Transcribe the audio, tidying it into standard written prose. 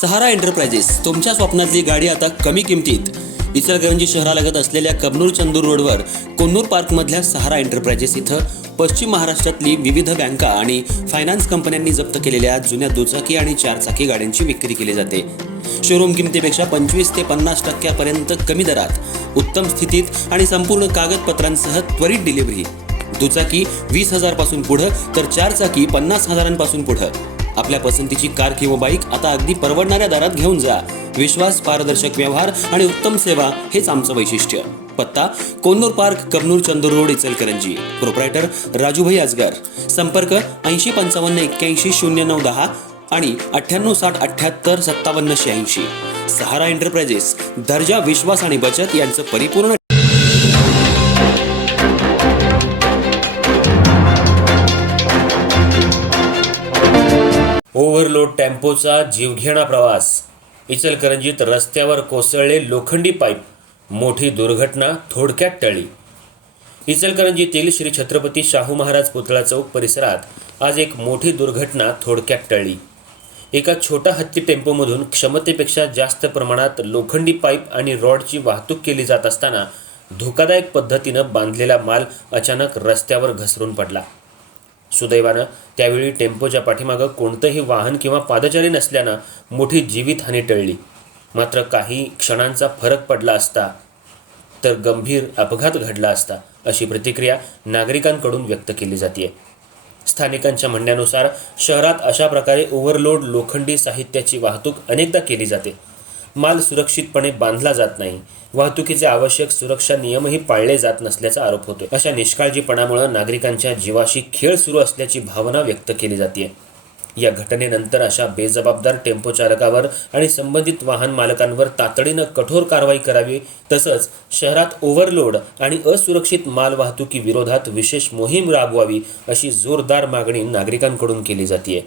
सहारा enterprises तुमच्या स्वप्नातली गाडी आता कमी किमतीत। इचलकरंजी शहरालगत असलेल्या कबनूर चंदूर रोडवर कोन्नूर पार्कमधल्या सहारा एंटरप्राइजेस इथं पश्चिम महाराष्ट्रातली विविध बँका आणि फायनान्स कंपन्यांनी जप्त केलेल्या जुन्या दुचाकी आणि चारचाकी गाड्यांची विक्री केली जाते। शोरूम किमतीपेक्षा 25 ते 50% पर्यंत कमी दरात, उत्तम स्थितीत आणि संपूर्ण कागदपत्रांसह त्वरित डिलिव्हरी। दुचाकी 20,000 पासून पुढे तर चारचाकी 50,000 पासून पुढे। आपल्या पसंतीची कार किंवा बाईक आता अगदी परवडणाऱ्या दरात घेऊन जा। विश्वास, पारदर्शक व्यवहार आणि उत्तम सेवा हेच आमचं वैशिष्ट्य। पत्ता Konnur park, Kabnur Chandur road, Ichalkaranji. Proprietor Rajubhai Ajgar. संपर्क 8055810910 आणि 9860785786। सहारा एंटरप्राइजेस, दर्जा, विश्वास आणि बचत यांचं परिपूर्ण। ओव्हरलोड टेम्पोचा जीवघेणा प्रवास। इचलकरंजीत रस्त्यावर कोसळले लोखंडी पाईप, मोठी दुर्घटना थोडक्यात टळली। इचलकरंजीतील श्री छत्रपती शाहू महाराज पुतळा चौक परिसरात आज एक मोठी दुर्घटना थोडक्यात टळली। एका छोटा हत्ती टेम्पोमधून क्षमतेपेक्षा जास्त प्रमाणात लोखंडी पाईप आणि रॉडची वाहतूक केली जात असताना धोकादायक पद्धतीनं बांधलेला माल अचानक रस्त्यावर घसरून पडला। सुदैवानं त्यावेळी टेम्पोच्या पाठीमागं कोणतंही वाहन किंवा पादचारी नसल्यानं मोठी जीवितहानी टळली। मात्र काही क्षणांचा फरक पडला असता तर गंभीर अपघात घडला असता, अशी प्रतिक्रिया नागरिकांकडून व्यक्त केली जाते। स्थानिकांच्या म्हणण्यानुसार शहरात अशा प्रकारे ओव्हरलोड लोखंडी साहित्याची वाहतूक अनेकदा केली जाते। माल सुरक्षितपणे बांधला जात नाही, वाहतुकीचे आवश्यक सुरक्षा नियमही पाळले जात नसल्याचा आरोप होतो। अशा निष्काळजीपणामुळे नागरिकांच्या जीवाशी खेळ सुरू असल्याची भावना व्यक्त केली जाते। या घटनेनंतर अशा बेजबाबदार टेम्पो चालकावर आणि संबंधित वाहन मालकांवर तातडीनं कठोर कारवाई करावी, तसंच शहरात ओव्हरलोड आणि असुरक्षित माल वाहतुकी विरोधात विशेष मोहीम राबवावी, अशी जोरदार मागणी नागरिकांकडून केली जाते।